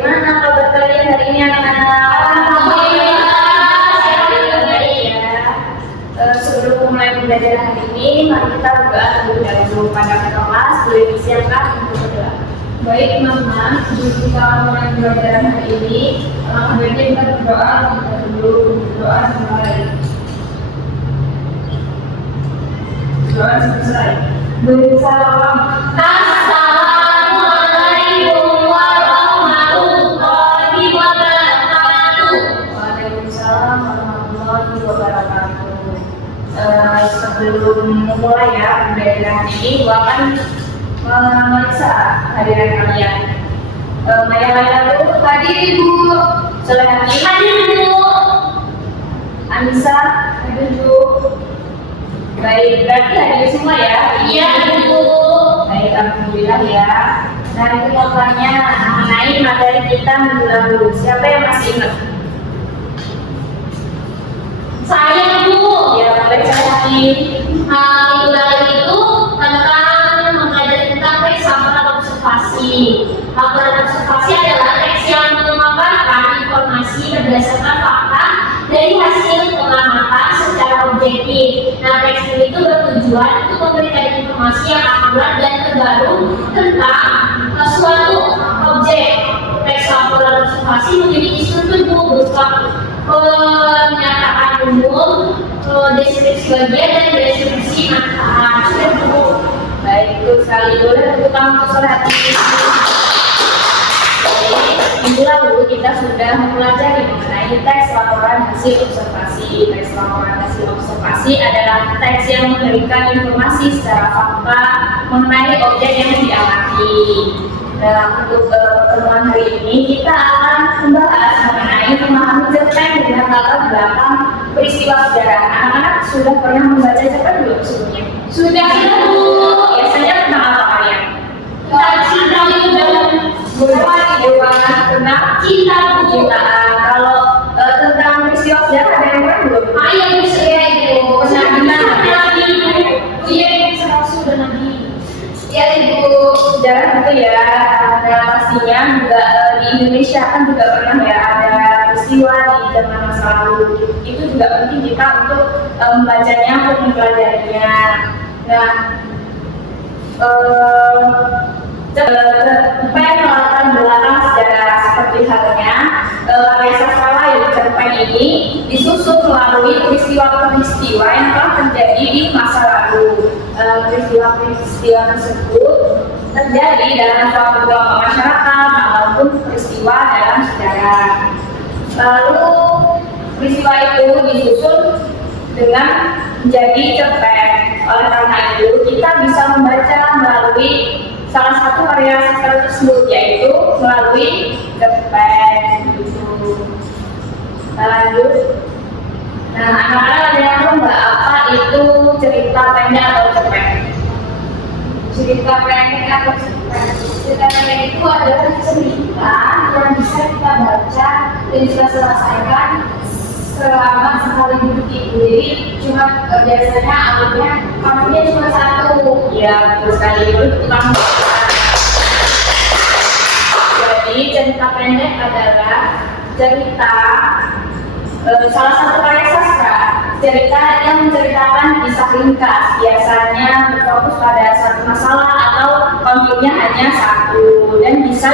bagaimana kabar kalian hari ini anak-anak? Sebelum mulai pembelajaran hari ini, mari kita berdoa terlebih dahulu. Pada kelas boleh disiapkan untuk berdoa. Baik teman-teman, sebelum kita mulai pembelajaran hari ini, alangkah baiknya kita berdoa dulu. Berdoa dimulai. Berdoa selesai. Bersalam. Assalamualaikum warahmatullahi wabarakatuh. Waalaikumsalam warahmatullahi wabarakatuh. Sebelum memulai ya pembelajaran ini, gua akan memeriksa hadiran kalian. Maya dulu, hadir Ibu. Solehati, Hadir Bu. Anissa, hadir Bu. Baik, berarti hadir semua ya? Iya Bu. Baik, alhamdulillah ya. Nah, itu mau tanya mengenai materi kita minggu lalu. Siapa yang masih ingat? Saya Bu. Ya, boleh saya hadir. Minggu lalu itu tentang mempelajari tentang teks laporan observasi. Laporan observasi adalah teks yang memaparkan informasi berdasarkan fakta dari hasil pengamatan secara objektif. Nah, teks ini itu bertujuan untuk memberikan informasi yang akurat dan terbaru tentang suatu objek. Teks laporan observasi memiliki struktur berupa pernyataan umum, deskripsi bagian dan deskripsi manfaat. Baik, itu sekali boleh tepuk tangan untuk Solehati. Minggu lalu kita sudah mempelajari mengenai teks laporan hasil observasi. Teks laporan hasil observasi adalah teks yang memberikan informasi secara fakta mengenai objek yang diamati. Nah, untuk pertemuan hari ini kita akan membahas mengenai memahami cerpen dengan latar belakang peristiwa sejarah. Anak-anak sudah pernah membaca cerpen belum sebelumnya? Sudah Bu. Biasanya tentang apa kalian? Tentang cinta Tentang cinta Bu. cintaan. Kalau tentang peristiwa sejarah ada yang pernah belum? Ayo Bu, saya itu. Pernah gimana? Iya, saya sudah Nabi. Ya Ibu, sejarah itu ya. Ada pastinya juga di Indonesia kan juga pernah ya ada peristiwa di zaman masa lalu. Itu juga penting kita untuk membacanya, untuk mempelajarinya. Nah, cerpen latar belakang sejarah seperti halnya karya sastra lain. Cerpen ini disusun melalui peristiwa-peristiwa yang telah terjadi di masa lalu. Peristiwa-peristiwa tersebut terjadi dalam suatu kelompok masyarakat maupun peristiwa dalam sejarah. Lalu peristiwa itu disusun dengan menjadi cerpen. Oleh karena itu kita bisa membaca melalui salah satu karya sastra tersebut, yaitu melalui cerpen. Kita lanjut. Nah, anak-anak ada yang tahu nggak apa itu cerita pendek atau cerpen? Cerita pendek atau cerpen? Cerita pendek itu adalah cerita yang bisa kita baca dan bisa selesaikan selama sekali duduk itu. Jadi cuma biasanya alurnya cuma satu. Ya, betul sekali. Itu tukang. Jadi cerita pendek adalah cerita salah satu karya sastra, cerita yang menceritakan kisah ringkas, biasanya berfokus pada satu masalah atau konfliknya hanya satu dan bisa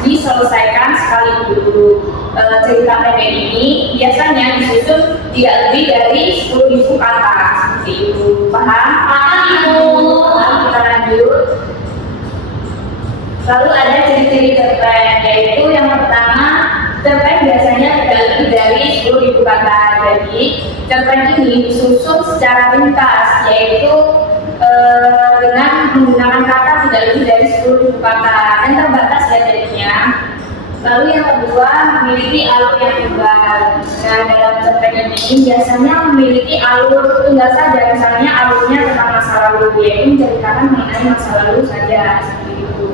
diselesaikan sekali dulu. Cerita pendek ini biasanya disusun tidak lebih dari 10.000 kata, seperti itu. Paham? Paham Ibu. Kita lanjut. Lalu ada ciri-ciri cerpen, yaitu yang pertama, cerpen biasanya tidak lebih dari 10.000 kata. Jadi cerpen ini disusun secara ringkas, yaitu dengan menggunakan kata tidak lebih dari 10.000 kata dan terbatas ya jadinya. Lalu yang kedua, memiliki alur yang tunggal. Nah, dalam cerpen ini biasanya memiliki alur tunggal saja, misalnya alurnya tentang masa lalu, yaitu menceritakan mengenai masa lalu saja, seperti itu.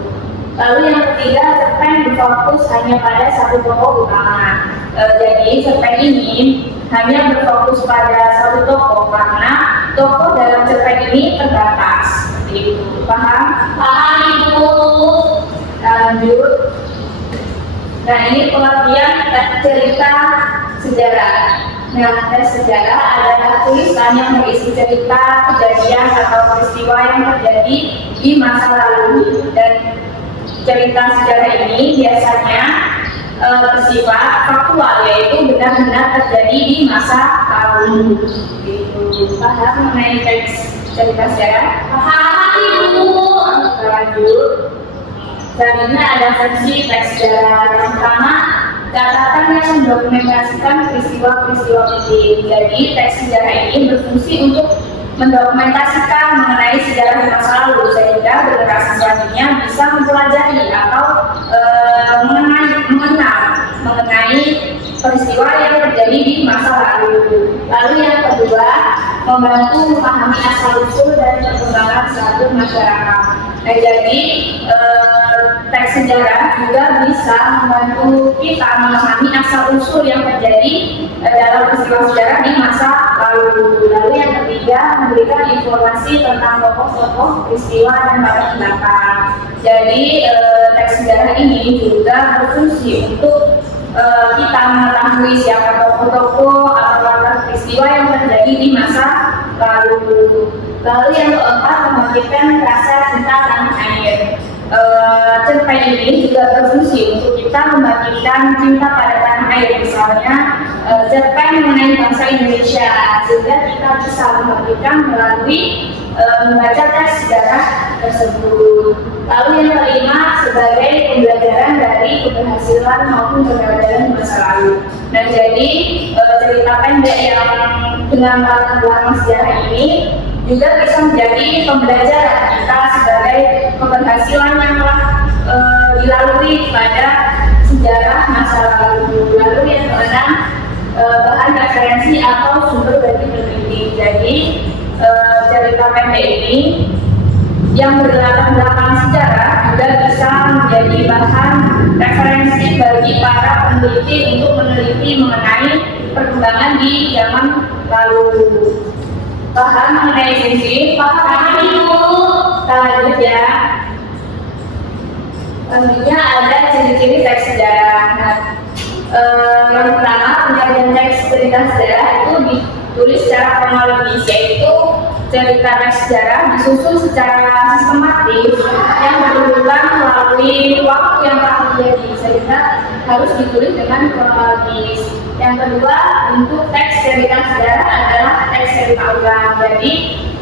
Lalu yang ketiga, cerpen berfokus hanya pada satu tokoh utama. Jadi cerpen ini hanya berfokus pada satu tokoh karena tokoh dalam cerpen ini terbatas. Seperti itu. Paham? Paham Ibu. Lanjut. Nah, ini pengertian cerita sejarah. Nah, tes sejarah adalah tulisan yang berisi cerita, kejadian, atau peristiwa yang terjadi di masa lalu. Dan cerita sejarah ini biasanya bersifat faktual, yaitu benar-benar terjadi di masa lalu. Gitu. Paham mengenai teks cerita sejarah? Paham Ibu. Kita lanjut. Selanjutnya ada versi teks sejarah. Yang pertama, catatan yang mendokumentasikan peristiwa-peristiwa penting. Jadi teks sejarah ini berfungsi untuk mendokumentasikan mengenai sejarah masa lalu sehingga generasi selanjutnya bisa mempelajari atau mengenai peristiwa yang terjadi di masa lalu. Lalu yang kedua, membantu memahami asal-usul dan perkembangan suatu masyarakat. Nah, jadi teks sejarah juga bisa membantu kita memahami asal-usul yang terjadi dalam peristiwa sejarah di masa lalu. Lalu yang ketiga, memberikan informasi tentang tokoh-tokoh peristiwa dan latar belakang. Jadi teks sejarah ini juga berfungsi untuk kita mengetahui siapa tokoh-tokoh atau latar peristiwa yang terjadi di masa lalu. Lalu yang keempat, membangkitkan rasa cinta tanah air. Cerpen ini juga berfungsi untuk kita membangkitkan cinta pada tanah air, misalnya cerpen mengenai bangsa Indonesia, sehingga kita bisa membangkitkan melalui membaca teks sejarah tersebut. Lalu yang kelima, sebagai pembelajaran dari keberhasilan maupun kegagalan di masa lalu. Nah, jadi cerita pendek yang dengan latar belakang sejarah ini juga bisa menjadi pembelajaran kita sebagai keberhasilan yang telah dilalui pada sejarah masa lalu. Lalu yang keenam, bahan referensi atau sumber bagi peneliti. Jadi cerita pendek ini yang berlatar belakang sejarah juga bisa menjadi bahan referensi bagi para peneliti untuk meneliti mengenai perkembangan di zaman lalu. Paham mengenai sini? Paham Ibu? Kita lanjut ya. Selanjutnya ada ciri-ciri teks sejarah. Nah, yang pertama, penyajian teks cerita sejarah itu ditulis secara kronologis, yaitu cerita teks sejarah disusun secara sistematis yang berulang melalui waktu yang telah terjadi, sehingga harus ditulis dengan kronologis. Yang kedua, bentuk teks cerita sejarah adalah teks cerita ulang. Jadi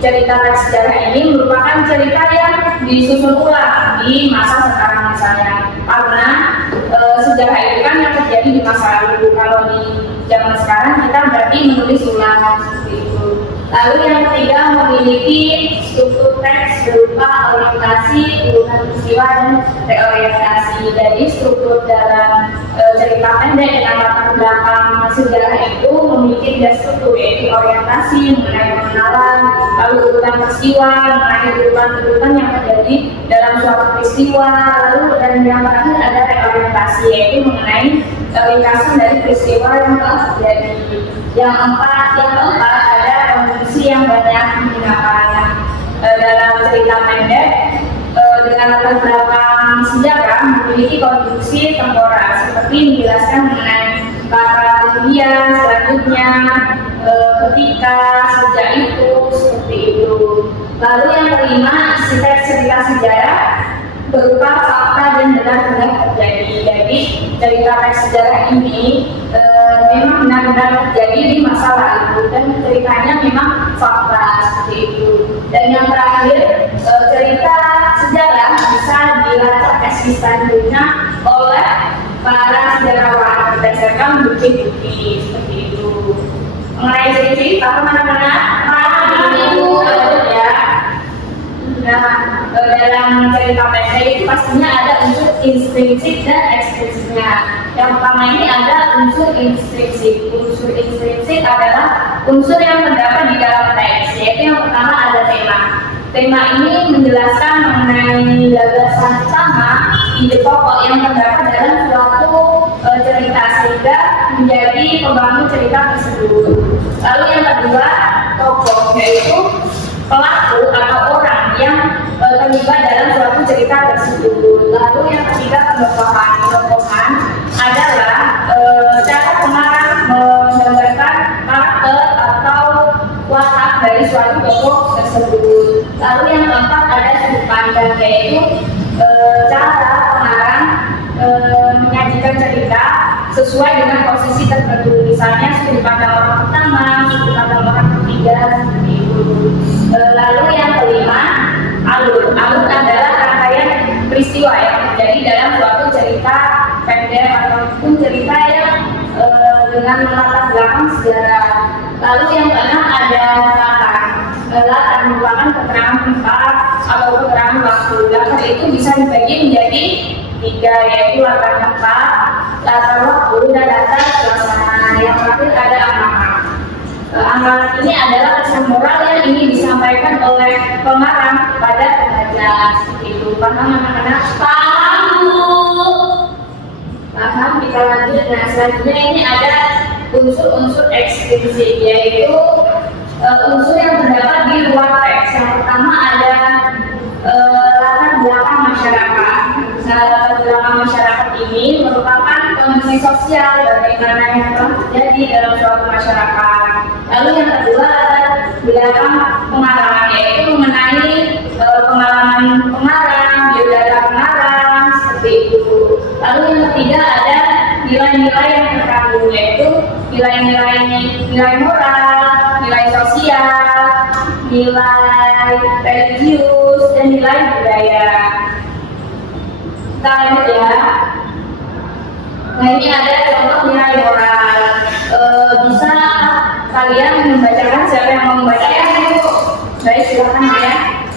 cerita teks sejarah ini merupakan cerita yang disusun ulang di masa sekarang misalnya, karena sejarah itu kan yang terjadi di masa lalu. Kalau di zaman sekarang kita berarti menulis ulang seperti itu. Lalu yang ketiga, memiliki struktur teks berupa orientasi, urutan peristiwa, dan reorientasi. Jadi struktur dalam cerita pendek dengan latar belakang sejarah itu memiliki tiga struktur, yaitu orientasi mengenai pengenalan, lalu urutan peristiwa mengenai urutan yang terjadi dalam suatu peristiwa, lalu dan yang terakhir ada reorientasi, yaitu mengenai ringkasan dari peristiwa yang telah terjadi. Yang keempat ada konjungsi yang banyak digunakan dalam cerita pendek dengan latar belakang sejarah memiliki konjungsi temporal seperti menjelaskan mengenai kata kemudian, selanjutnya, ketika, sejak itu, seperti itu. Lalu yang kelima, isi teks cerita sejarah berupa fakta dan benar-benar terjadi. Jadi cerita teks sejarah ini memang benar-benar terjadi di masa lalu dan ceritanya memang fakta seperti itu. Dan yang terakhir, cerita sejarah bisa dilacak eksistensinya oleh para sejarawan berdasarkan bukti-bukti seperti itu. Mengenai ciri-ciri, paham anak-anak? Paham Ibu ya. Nah, dalam cerita pendek itu pastinya ada unsur intrinsik dan ekstrinsiknya. Yang pertama ini ada unsur intrinsik. Unsur intrinsik adalah unsur yang terdapat di dalam teks, yaitu yang pertama ada tema. Tema ini menjelaskan mengenai gagasan utama, ide pokok yang terdapat dalam suatu cerita sehingga menjadi pembangun cerita tersebut. Lalu yang kedua, tokoh, yaitu pelaku atau orang yang terlibat dalam suatu cerita tersebut. Lalu yang ketiga, pendopohan. Pendopohan adalah cara pengarang menggambarkan karakter atau watak dari suatu tokoh tersebut. Lalu yang keempat ada sudut pandang, yaitu cara pengarang menyajikan cerita sesuai dengan posisi tertentu. Misalnya sudut pandang orang pertama, sudut pandang orang ketiga, seperti itu. Lalu yang kelima, alur. Alur adalah rangkaian peristiwa yang terjadi dalam suatu cerita pendek ataupun cerita yang dengan latar belakang sejarah. Lalu yang keenam ada latar. Latar merupakan keterangan tempat atau keterangan waktu. Latar itu bisa dibagi menjadi tiga, yaitu latar tempat, latar waktu, dan latar suasana. Yang terakhir ada amalan. Amalan ini adalah pesan moral yang ingin disampaikan oleh pengarang kepada pembaca. Seperti itu. Paham anak-anak? Paham, Bu. Paham, kita lanjut. Nah, selanjutnya ini ada unsur-unsur eksplisit, yaitu unsur yang terdapat di luar teks. Yang pertama ada latar belakang masyarakat. Latar belakang masyarakat ini merupakan kondisi sosial bagaimana yang telah terjadi dalam suatu masyarakat. Lalu yang kedua latar belakang pengarang, yaitu mengenai pengalaman pengarang, biodata pengarang, seperti itu. Lalu yang ketiga ada nilai-nilai yang terkandung, yaitu nilai moral, nilai sosial, nilai religius, dan nilai budaya. Kita lanjut ya. Nah, ini ada contoh nilai moral. Bisa kalian membacakan? Siapa yang mau membacakan? Baik, silakan ya.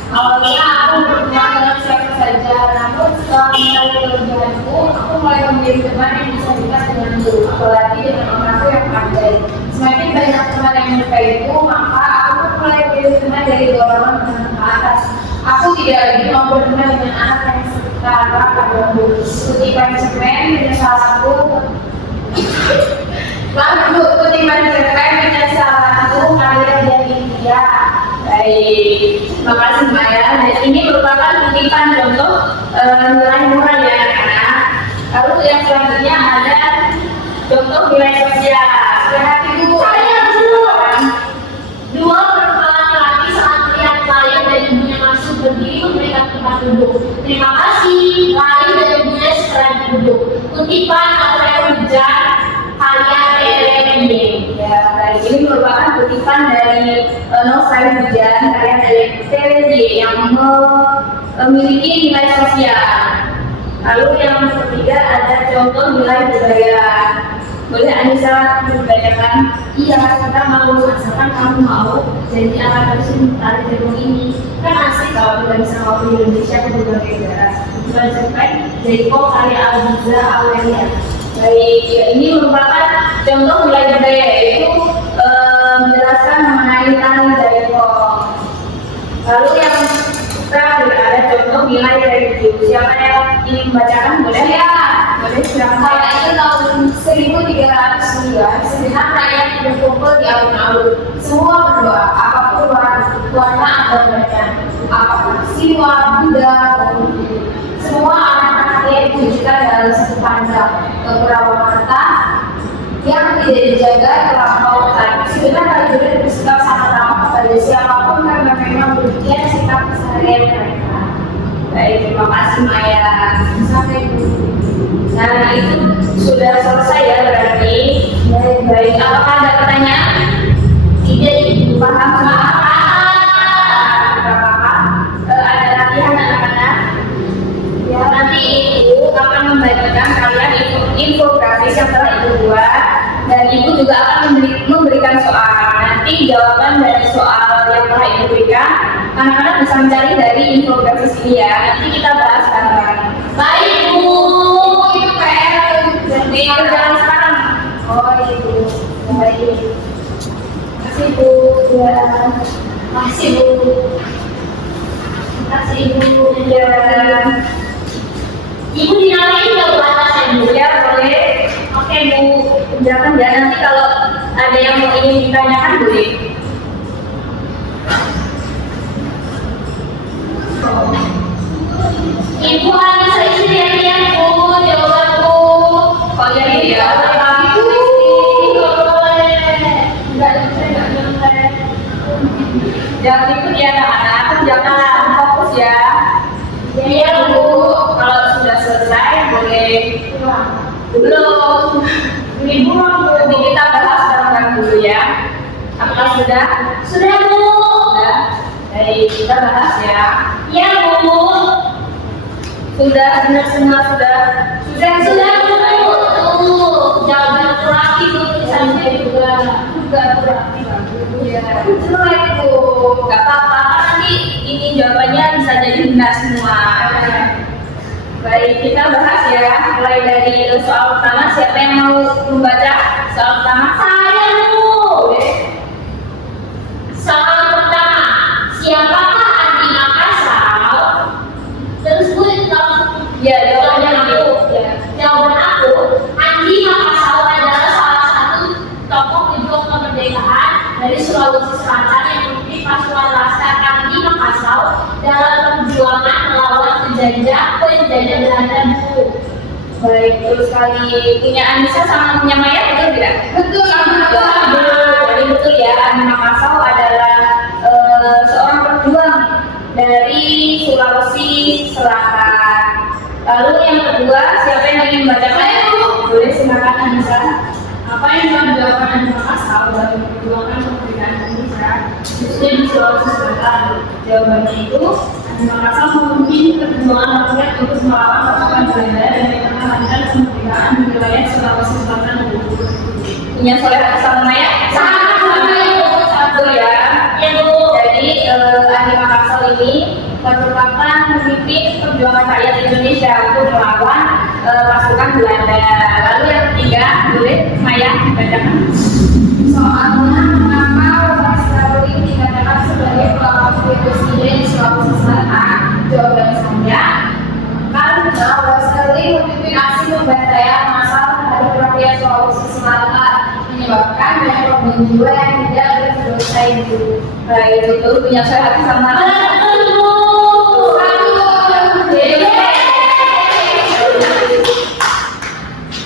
Awalnya aku berteman dengan siapa saja, namun setelah mencari kelebihanku, aku mulai memilih teman yang bisa dekat denganku, apalagi dengan orangku yang pandai. Semakin banyak teman yang menyukaiku, maka aku mulai memilih teman dari golongan menengah ke atas. Aku tidak lagi mau berteman dengan anak yang setara padaku. Kutipan cerpen dengan salah satu kutipan cerpen dengan salah satu karya dari India. Baik, terima kasih Maya. Dan ini merupakan kutipan contoh nilai moral ya anak-anak. Lalu yang selanjutnya ada contoh nilai sosial. Perhati Bu. Saya dua kepala laki saat melihat lain dan ibunya masuk berdiri memberikan tempat duduk. Terima kasih, lain dan ibunya setelah duduk. Kutipan Novel Hujan karya TLMD. Ya, baik. Ini merupakan kutipan dari novel Hujan karya TLMD yang memiliki nilai sosial. Lalu yang ketiga ada contoh nilai budaya. Boleh Anissa membacakan? Iya, kita mau masakan, kamu mau jadi akan terus mencari jagung ini. Kan asik kalau kita bisa ngopi di Indonesia ke berbagai daerah. Bukan cerpen dari karya Albiza Aurelia. Baik, ini merupakan contoh nilai budaya, yaitu menjelaskan mengenai tari jaipong. Lalu yang terakhir ada contoh nilai religius. Siapa yang ingin membacakan? Boleh ya? Boleh, silakan. Saya itu tahun 1309, segenap rakyat berkumpul di alun-alun. Semua berdoa, apapun warna agamanya, apapun siwa, Buddha, maupun Hindu. Semua anak-anaknya ditujukan dalam satu panjang beberapa mata yang tidak dijaga terlampau ketat. Sebenarnya prajurit bersikap sangat ramah kepada siapapun karena memang demikian sikap keseharian mereka. Baik, terima kasih Maya. Sampai dulu. Nah, itu sudah selesai ya berarti. Baik, apakah ada pertanyaan? Tidak Ibu. Paham semua? Paham. Ada latihan anak-anak. Ya, nanti Ibu akan membagikan kalian infografis yang telah Ibu buat, dan Ibu juga akan memberikan soal. Nanti jawaban dari soal yang telah Ibu berikan, anak-anak bisa mencari dari infografis ini ya. Nanti kita bahas bareng-bareng. Baik Bu. Itu PR Jadi kerjaan sekarang. Oh Ibu, baik. Kasih Bu. Ya. Makasih Bu. Kasih Ibu. Ya. Ibu dinamain nggak Bu atasnya Bu? Ya boleh. Oke Bu. Jangan ya, nanti kalau ada yang mau ingin ditanyakan boleh. Ibu harus isi lihat Bu, jawaban Bu. Oh ya sudah? Sudah, Bu. Sudah. Baik, kita bahas ya. Ya, Bu. Sudah, benar semua sudah. Sudah, Bu. Tuh, jawaban kurang itu tulisannya juga. Sudah berarti bagus. Ya. Jelek Bu. Gak apa-apa, kan nanti ini jawabannya bisa jadi benar semua. Baik, kita bahas ya. Mulai dari soal pertama, siapa yang mau membaca soal pertama? Saya, Bu. Boleh. Soal pertama, siapakah Andi Makassar? Terus Bu, Ya, jawabannya jawaban itu. aku. Ya. Jawaban aku, Andi Makassar adalah salah satu tokoh pejuang kemerdekaan dari Sulawesi Selatan yang memimpin pasukan Laskar Andi Makassar dalam perjuangan melawan penjajah Belanda, Bu. Baik, terus kali punya Anissa sama punya Maya betul tidak? Betul Betul. Jadi betul ya, Andi Makassar adalah seorang pejuang dari Sulawesi Selatan. Lalu yang kedua, siapa yang ingin membacakan? Saya, Bu. Boleh, silakan Anissa. Apa yang telah dilakukan Andi Makassar dalam memperjuangkan kemerdekaan Indonesia, khususnya di Sulawesi Selatan? Jawabannya itu Andi Makassar memimpin perjuangan rakyat untuk melawan pasukan Belanda dan mempertahankan kemerdekaan di wilayah Sulawesi Selatan. punya Soleh sama Maya. Satu ya. Ya, Bu. Jadi Andi Makassar ini merupakan pemimpin perjuangan rakyat Indonesia untuk melawan pasukan Belanda. Lalu yang ketiga, boleh Maya bacakan. Soalnya, mengapa Waskari dikatakan sebagai pelawak presiden di Sulawesi Selatan? Jawaban saya, karena Waskari memimpin aksi pembantaian massal terhadap rakyat Sulawesi Selatan, menyebabkan banyak korban jiwa yang tidak berdosa itu. Baik, itu punya Soleh sama. Betul, Bu.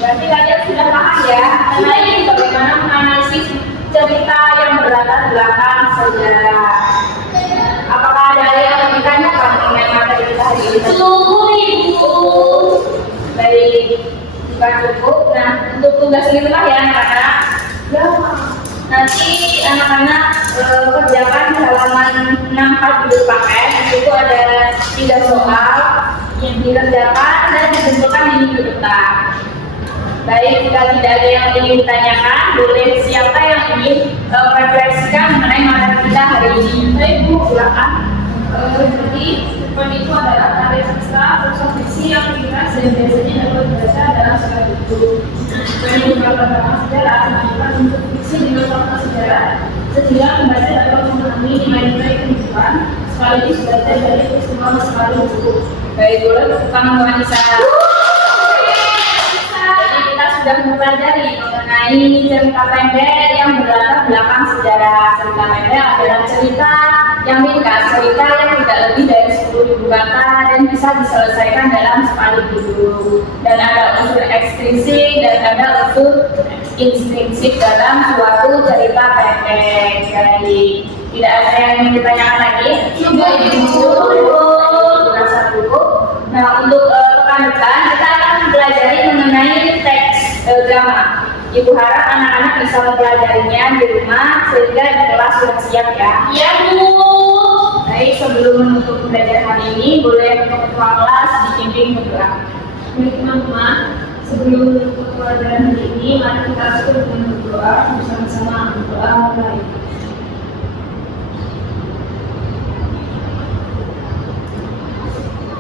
Berarti kalian sudah paham ya, mengenai bagaimana menganalisis cerita yang berlatar belakang sejarah. Apakah ada yang mau ditanyakan mengenai materi kita hari ini? Tunggu, Ibu. Baik, jika cukup. Nah, untuk tugas di rumah ya anak-anak. Nanti anak-anak kerjakan di halaman 642 paket. Itu ada 3 soal yang dikerjakan dan dikumpulkan di minggu depan. Baik, jika tidak ada yang ingin ditanyakan, boleh siapa yang ingin merefleksikan mengenai materi kita hari ini. Baik, Bu, silakan. Jadi, depan itu adalah karya sastra atau fiksi yang ringkas dan biasanya dapat dibaca dalam sekali buku. Selain beberapa drama sejarah, menunjukkan untuk fiksi dengan fakta sejarah, sehingga pembaca dapat memahami nilai-nilai kehidupan sekaligus belajar dari peristiwa masa lalu buku. Baik, boleh tepuk tangan Bu Anissa. Jadi kita sudah mempelajari mengenai cerita pendek yang berlatar belakang sejarah. Cerita pendek adalah cerita yang ringkas, cerita yang tidak lebih dari 10.000 kata dan bisa diselesaikan dalam sekali duduk. Dan ada unsur ekstrinsik dan ada unsur intrinsik dalam suatu cerita pendek. Jadi tidak ada yang ingin ditanyakan lagi. Sudah, Ibu. Merasa cukup. Nah, untuk pekan depan kita akan mempelajari mengenai teks drama. Ibu harap anak-anak bisa mempelajarinya di rumah sehingga di kelas sudah siap ya. Ya, Bu. Baik, sebelum menutup pembelajaran hari ini, boleh ketua kelas dibimbing berdoa. Baik teman-teman, sebelum menutup pelajaran hari ini, mari kita tutup dengan berdoa bersama-sama. Berdoa mulai.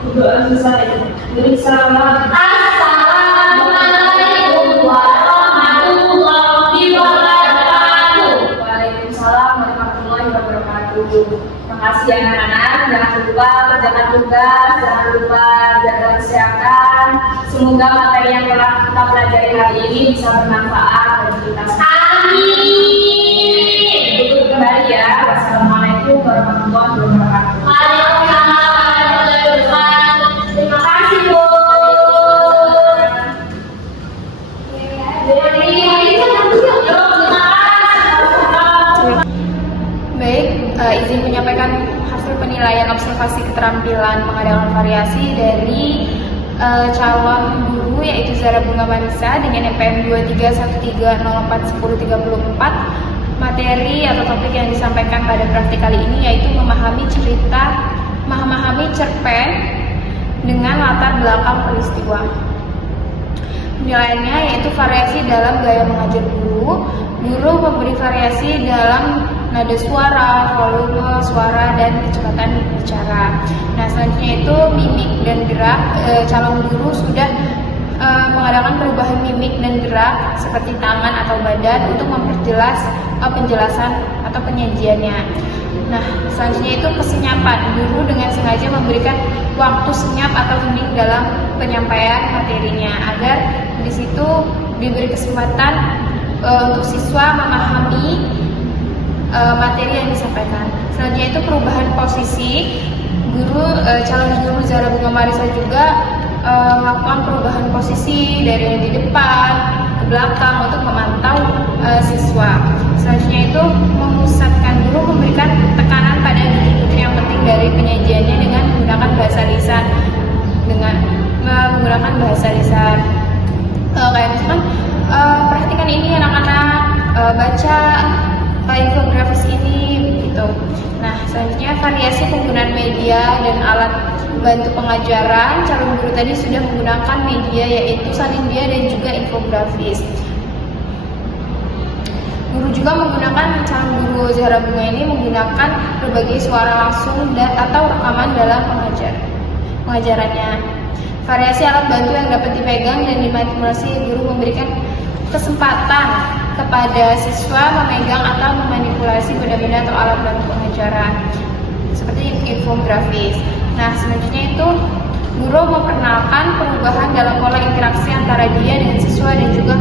Berdoa selesai. Beri salam. Assalamualaikum warahmatullahi wabarakatuh. Waalaikumsalam warahmatullahi wabarakatuh. Terima kasih anak-anak. Jangan lupa kerjakan tugas, jangan lupa jaga kesehatan. Semoga materi yang telah kita pelajari hari ini bisa bermanfaat bagi kita semua. Amin. Tutup kembali ya. Wassalamualaikum warahmatullahi wabarakatuh. Waalaikumsalam warahmatullahi wabarakatuh. Terima kasih, Bu. Baik, izin menyampaikan hasil penilaian observasi keterampilan mengadakan variasi dari calon guru yaitu Zara Bunga Marisa dengan NPM 2313041034. materi atau topik yang disampaikan pada praktik kali ini yaitu memahami cerpen dengan latar belakang peristiwa. Penilaiannya yaitu variasi dalam gaya mengajar guru. Guru memberi variasi dalam nada suara, volume suara, dan kecepatan bicara. Nah, selanjutnya itu mimik dan gerak. Calon guru sudah mengadakan perubahan mimik dan gerak seperti tangan atau badan untuk memperjelas penjelasan atau penyajiannya. Nah, selanjutnya itu kesenyapan. Guru dengan sengaja memberikan waktu senyap atau hening dalam penyampaian materinya agar di situ diberi kesempatan untuk siswa memahami materi yang disampaikan. Selanjutnya itu perubahan posisi. Calon guru Zahra Bunga Marisa juga melakukan perubahan posisi dari yang di depan ke belakang untuk memantau siswa. Selanjutnya itu memusatkan. Guru memberikan tekanan pada titik yang penting dari penyajiannya dengan menggunakan bahasa lisan. Kayak misalkan perhatikan ini anak-anak, baca infografis ini gitu. Nah, selanjutnya variasi penggunaan media dan alat bantu pengajaran. Calon guru tadi sudah menggunakan media yaitu Sanindia dan juga infografis. Guru juga calon guru Zahra Bunga ini menggunakan berbagai suara langsung atau rekaman dalam pengajarannya. Variasi alat bantu yang dapat dipegang dan dimanipulasi. Guru memberikan kesempatan kepada siswa memegang atau memanipulasi benda-benda atau alat bantu pengajaran seperti infografis. Nah, selanjutnya itu guru memperkenalkan perubahan dalam pola interaksi antara dia dengan siswa dan juga